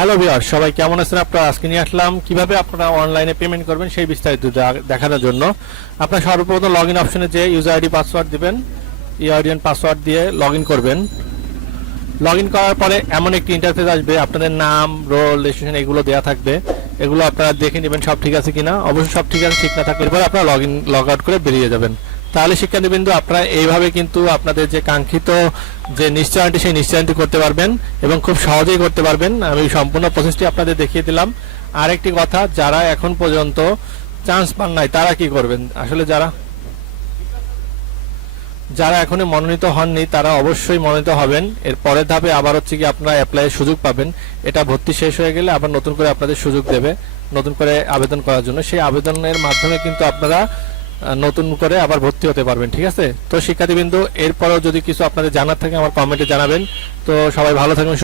Hello বিয়ার সবাই কেমন আছেন? আপনারা আজকে নিয়ে আসলাম। কীভাবে আপনারা অনলাইনে পেমেন্ট করবেন সেই বিস্তারিত দেখানোর জন্য। আপনার সর্বপ্রথম লগ ইন অপশনে যে ইউজার আইডি পাসওয়ার্ড দিবেন ইউআইডিএন পাসওয়ার্ড দিয়ে লগ ইন করবেন। লগ ইন করার পরে এমন একটি ইন্টারফেস আসবে, আপনাদের নাম রোল রেজিস্ট্রেশন এগুলো দেওয়া থাকবে। এগুলো আপনারা দেখে নেবেন সব ঠিক আছে কিনা। অবশ্যই সব ঠিক আছে, ঠিক না থাকলে এরপর আপনারা লগ ইন লগ আউট করে বেরিয়ে যাবেন। তাহলে শিক্ষার্থীবৃন্দ, আপনারা এইভাবে কিন্তু আপনাদের যে কাঙ্ক্ষিত যে নিশ্চয়নটি, সেই নিশ্চয়নটি করতে পারবেন এবং খুব সহজেই করতে পারবেন। আমি সম্পূর্ণ প্রসেসটি আপনাদের দেখিয়ে দিলাম। আরেকটি কথা, যারা এখন পর্যন্ত চান্স পান নাই, তারা কি করবেন? আসলে যারা যারা এখনও মনোনীত হননি, তারা অবশ্যই মনোনীত হবেন। এর পরের ধাপে আবার হচ্ছে কি আপনারা অ্যাপ্লাইয়ের সুযোগ পাবেন। এটা ভর্তি শেষ হয়ে গেলে আবার নতুন করে আপনাদের সুযোগ দেবে, নতুন করে আবেদন করার জন্য। সেই আবেদনের মাধ্যমে কিন্তু আপনারা নতুন করে আবার ভর্তি হতে পারবেন, ঠিক আছে? তো শিক্ষার্থীবৃন্দ, এরপরও যদি কিছু আপনাদের জানার থাকে, আমার কমেন্টে জানাবেন। তো সবাই ভালো থাকবেন